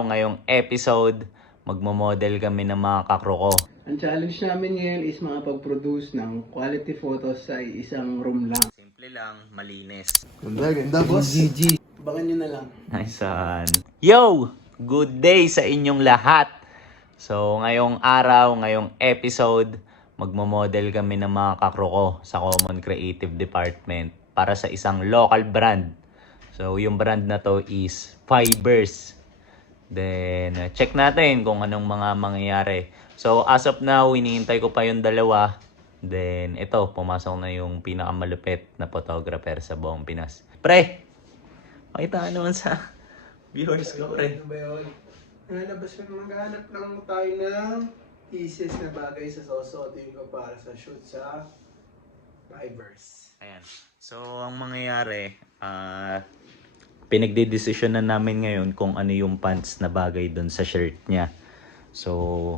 Ngayong episode, magmo-model kami ng mga kakroko. Ang challenge namin ngayon is makapag-produce ng quality photos sa isang room lang. Simple lang, malinis. Ganda, boss. GG. Abangan nyo na lang. Nicean. Yo! Good day sa inyong lahat! So, ngayong araw, ngayong episode, magmo-model kami ng mga kakroko sa Common Creative Department para sa isang local brand. So, yung brand na to is Fibers. Then, check natin kung anong mga mangyayari. So, as of now, hinihintay ko pa yung dalawa. Then, ito, pumasok na yung pinakamalupit na photographer sa buong Pinas. Pre! Makita naman sa viewers ko, pre. Ano ba yun? Nalabas mo, maghanap lang tayo ng pieces na bagay sa susuotin ko para sa shoot sa Fibers. Ayan. So, ang mangyayari, pinagdidesisyon na namin ngayon kung ano yung pants na bagay doon sa shirt niya. So,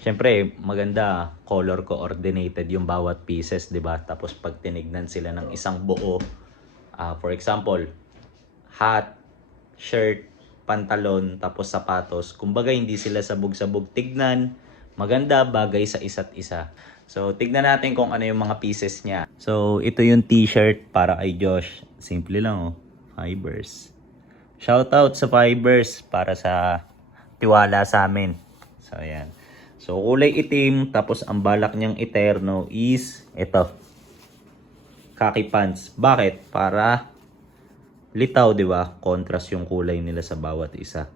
syempre, maganda, color coordinated yung bawat pieces, di ba? Tapos pag tinignan sila ng isang buo, for example, hat, shirt, pantalon, tapos sapatos, kumbaga hindi sila sabog-sabog tignan, maganda, bagay sa isa't isa. So, tignan natin kung ano yung mga pieces niya. So, ito yung t-shirt para kay Josh. Simple lang, oh. Fibers. Shoutout sa Fibers para sa tiwala sa amin. So, ayan. So, kulay itim, tapos ang balak niyang eterno is ito. Khaki pants. Bakit? Para litaw, di ba? Contrast yung kulay nila sa bawat isa.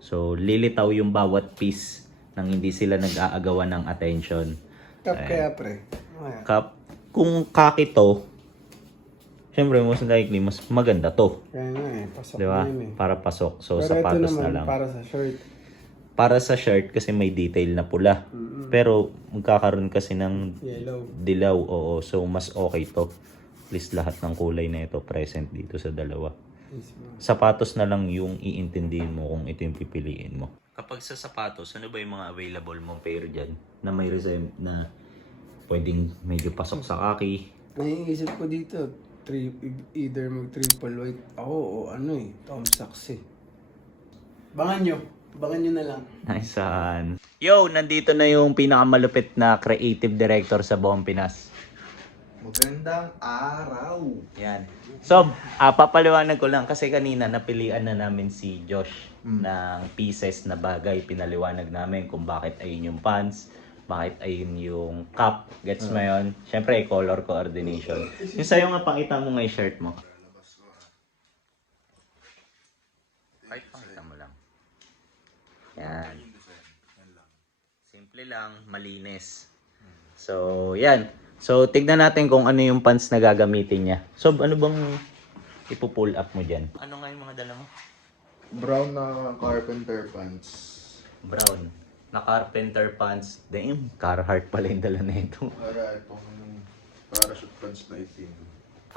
So, lilitaw yung bawat piece nang hindi sila nag-aagawan ng attention. Cup kaya, pre? Cup. Kung khaki to, syempre, most likely, mas maganda to. Kaya nga eh, pasok Di ba? na yun eh. Para pasok. So, Pero sapatos ito naman, na lang. para sa shirt. Para sa shirt kasi may detail na pula. Pero magkakaroon kasi ng Yellow. dilaw. Oo. So, mas okay to. At least lahat ng kulay na ito present dito sa dalawa. Sapatos na lang yung iintindihin mo kung ito yung pipiliin mo. Kapag sa sapatos, ano ba yung mga available mong pair dyan? Na may reserve na pwedeng medyo pasok sa kaki. Naiisip ko dito, either mag triple white ako o ano eh, Tom Sachs eh. Bangan nyo na lang. Nicean. Yo, nandito na yung pinakamalupit na creative director sa buong Pinas. Magandang araw. Yan. So, papaliwanag ko lang kasi kanina napilian na namin si Josh ng pieces na bagay. Pinaliwanag namin kung bakit ayun yung pants, bakit ayun yung cap. Gets mo yun? Siyempre, color coordination. Yung sa'yo nga, pakita mo nga yung shirt mo. Kahit pakita mo lang. Yan. Simple lang, malinis. So, yan. So, tignan natin kung ano yung pants na gagamitin niya. So, ano bang ipo-pull up mo dyan? Ano nga yung mga dala mo? Brown na carpenter pants. Brown. Na carpenter pants. Damn, Carhartt pala yung dala na ito. Para itong parachute pants na itim.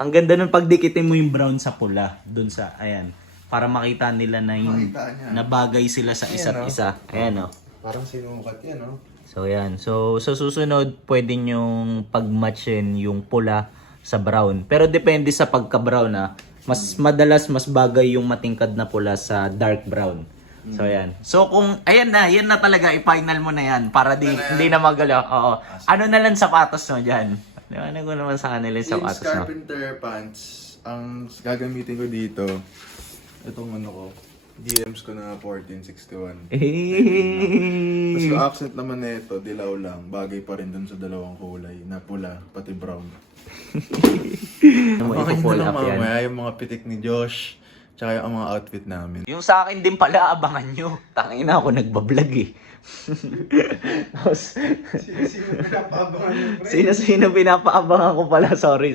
Ang ganda ng pagdikitin mo yung brown sa pula. Dun sa, ayan. Para makita nila na yung Makita niya. nabagay sila sa isa't Ayan, isa. Ayan, oh. Parang sinukat yan, no? So, yan. So, sa susunod, pwede nyong pag-matchin yung pula sa brown. Pero depende sa pagka-brown, ha. Mas madalas, mas bagay yung matingkad na pula sa dark brown. So, yan. So, kung, ayan na, yan na talaga, i-final mo na yan para hindi na magalo. Oo. Ano na lang sapatos mo dyan? Liwanag ko naman sa kanila yung sapatos mo. carpenter pants. Ang gagamitin ko dito, itong ano ko, DMs ko na 1461. Tapos yung accent naman na ito, dilaw lang. Bagay pa rin dun sa dalawang kulay na pula, pati brown. Abangan nyo lang mamaya yung mga pitik ni Josh, tsaka yung mga outfit namin. Yung sa akin din pala, abangan nyo. Tangina ako, nagbablog eh. Tapos, Sino pinapaabangan nyo, pre? sino pinapaabangan ko pala. Sorry.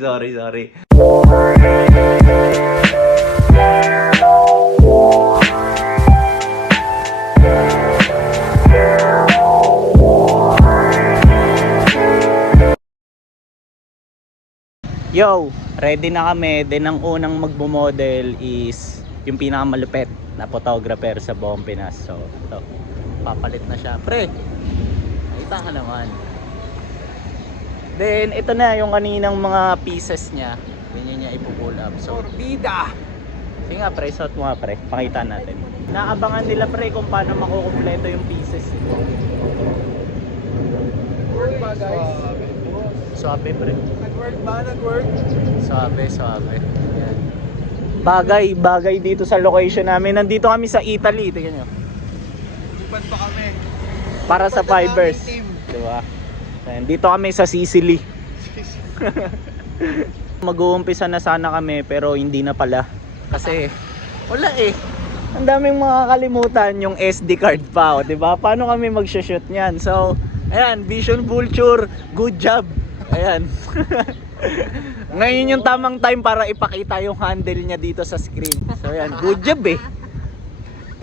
Yo, ready na kami. Then ang unang magbo-model is yung pinakamalupit na photographer sa buong Pinas. So, ito. Papalit na siya. Pre, nakita ka naman. Then, ito na yung kaninang mga pieces niya. Ganyan niya ipo-pull up. So, Bida! sige nga pre, suot mo nga pre. Pakita natin. Naabangan nila pre kung paano makukumpleto yung pieces. Work ba guys? Suabe pre. Nag-work ba? Nag-work? Suabe. Yan. Bagay dito sa location namin. Nandito kami sa Italy, tingnan nyo. Lipad pa kami. Para sa Lipad na fibers. namin, team. Diba? Ayan, dito kami sa Sicily. Mag-uumpisa na sana kami pero hindi na pala. Kasi wala eh. Ang daming makakalimutan yung SD card pa, o, 'di ba? Paano kami mag-shoot niyan? So, ayan, Vision Vulture, good job. Ayan. Ngayon yung tamang time para ipakita yung handle niya dito sa screen. So, ayan, good job eh.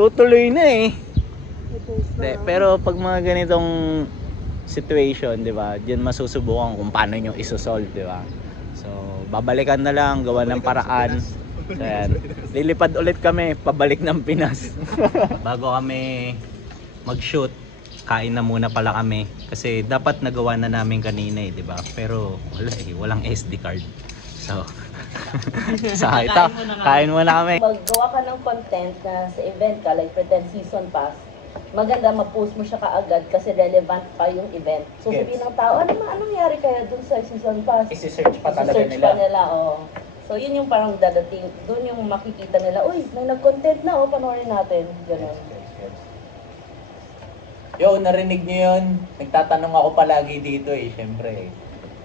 Tutuloy na eh. Pero pag mga ganitong situation, 'di ba? Diyan masusubukan kung paano niyo iso-solve, 'di ba? So, babalikan na lang, gawa ng paraan. So, ayan. Lilipad ulit kami, pabalik ng Pinas. Bago kami mag-shoot, kain na muna pala kami. Kasi dapat nagawa na namin kanina eh, di ba? Pero wala eh, walang SD card. So, sa ito, kain muna kami. Maggawa ka ng content na sa event ka, like pretend season pass, maganda ma-post mo siya kaagad kasi relevant pa yung event. So Yes. sabihin ng tao, anong nangyari kaya dun sa season pass? Isi-search pa talaga Isi-search nila. pa nila, oh. So yun yung parang dadating, dun yung makikita nila, uy, may nag-content na, oh, panoorin natin. Ganun. Yo, narinig niyo yun? Nagtatanong ako palagi dito eh, syempre.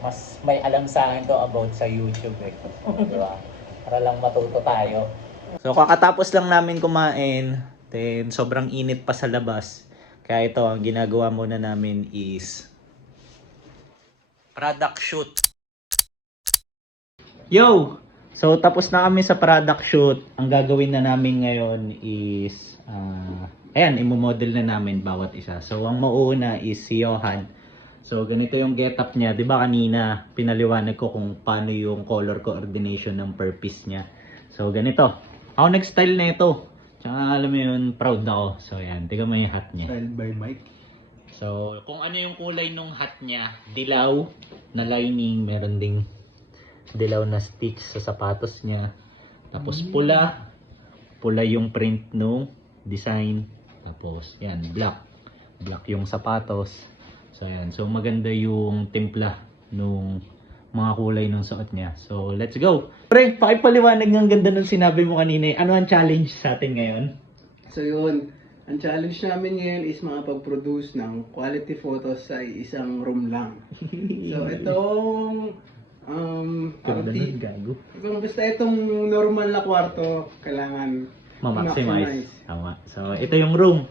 Mas may alam sa akin to about sa YouTube eh. Di ba? Para lang matuto tayo. So kakatapos lang namin kumain, then sobrang init pa sa labas. Kaya ito, ang ginagawa muna namin is product shoot. Yo! So tapos na kami sa product shoot. Ang gagawin na namin ngayon is ayan, imo-model na namin bawat isa. So ang mauuna is si Johan. So ganito yung getup niya. 'Di ba kanina pinaliwanag ko kung paano yung color coordination ng per piece niya. So ganito. Ako nag-style na ito. Tsaka alam mo yun, proud ako. So ayan, tingnan mo yung hat niya. Styled by Mike. So kung ano yung kulay nung hat niya, dilaw na lining, meron ding dilaw na stitch sa sapatos niya. Tapos pula yung print no design. Tapos yan, black yung sapatos. So yan, so maganda yung timpla nung mga kulay ng suot niya. So let's go. Pre, pakipaliwanag ng ganda ng sinabi mo kanina. Ano ang challenge sa atin ngayon? So yun, ang challenge namin ngayon is makapag-produce ng quality photos sa isang room lang. So itong Gago. kung basta itong normal na kwarto, kailangan Ma-maximize. Tama. So ito yung room.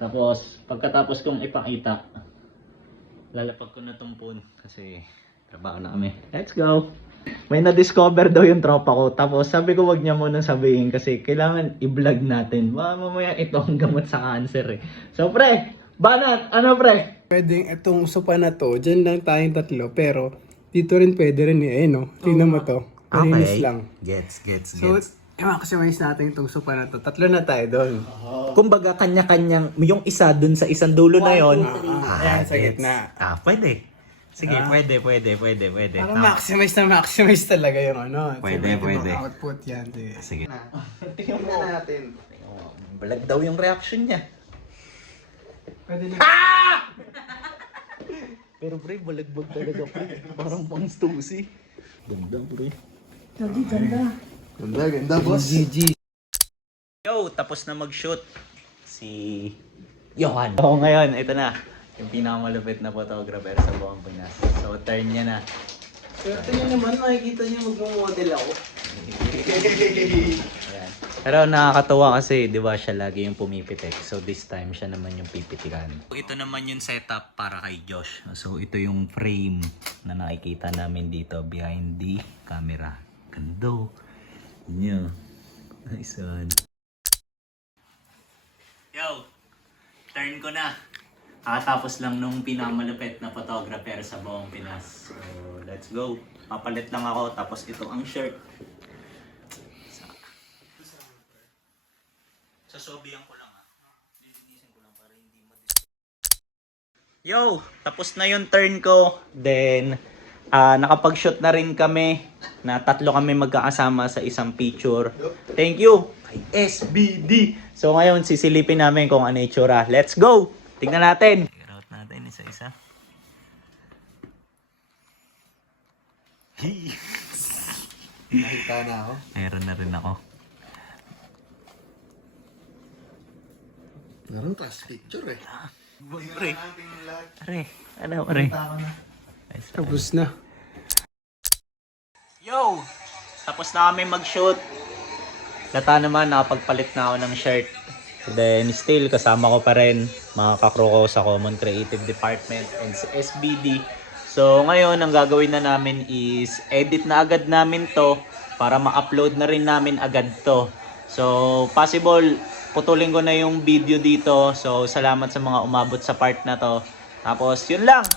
Tapos pagkatapos kong ipakita, lalapag ko na tong phone kasi trabaho na kami. Let's go! May na-discover daw yung tropa ko. Tapos sabi ko wag niya muna sabihin kasi kailangan i-vlog natin. Baka mamaya ito ang gamot sa cancer eh. So pre, banat! Ano pre? Pwedeng itong sopa na to, dyan lang tayong tatlo, pero dito rin pwede rin eh, no? Tingnan mo to. Malinis lang. Gets. So, i-maximize natin itong sopa na to. Tatlo na tayo doon. Kumbaga kanya-kanyang, yung isa dun sa isang dulo na yon. Ayan, sa gitna. Pwede. Sige, pwede. Para maximize talaga yung ano. Pwede. Yung output yan. Sige. Tingnan na natin. Balag daw yung reaction niya. Pwede na. Pero pre, balagbag talaga pre. Parang pang stussy. Ganda pre. Ganda, boss. GG. Yo, tapos na mag-shoot si Johan. So ngayon, ito na. Yung pinakamalupit na photographer sa buong Pinas. So turn niya na. Swerte niyo naman, makikita niyo mag-model ako. Ayan. Pero nakakatawa kasi, di ba, siya lagi yung pumipitik. So this time, siya naman yung pipitikan. Ito naman yung setup para kay Josh. So ito yung frame na nakikita namin dito behind the camera. Gando. Niya. Nice one. Yo! Turn ko na. Kakatapos lang nung pinakamalupit na photographer sa buong Pinas. So let's go. Papalit lang ako tapos ito ang shirt. Sasobihan ko lang lilinisin ko lang para hindi Yo! Tapos na yung turn ko. Then, nakapag-shoot na rin kami na 3 kami magkakasama sa isang picture. Thank you kay SBD. So ngayon sisilipin namin kung ano yung itsura. Let's go! Tingnan natin. Figure out natin isa-isa. Nakita na ako. Meron na rin ako. Meron class picture eh. Pre. Are, ano, are. Tapos na. Yo! Tapos na kami mag-shoot. Lata naman, nakapagpalit na ako ng shirt. Then still, kasama ko pa rin mga kakro ko sa Common Creative Department and sa SBD. So ngayon, ang gagawin na namin is edit na agad namin to para ma-upload na rin namin agad to. So possible, putulin ko na yung video dito. So salamat sa mga umabot sa part na to. Tapos yun lang!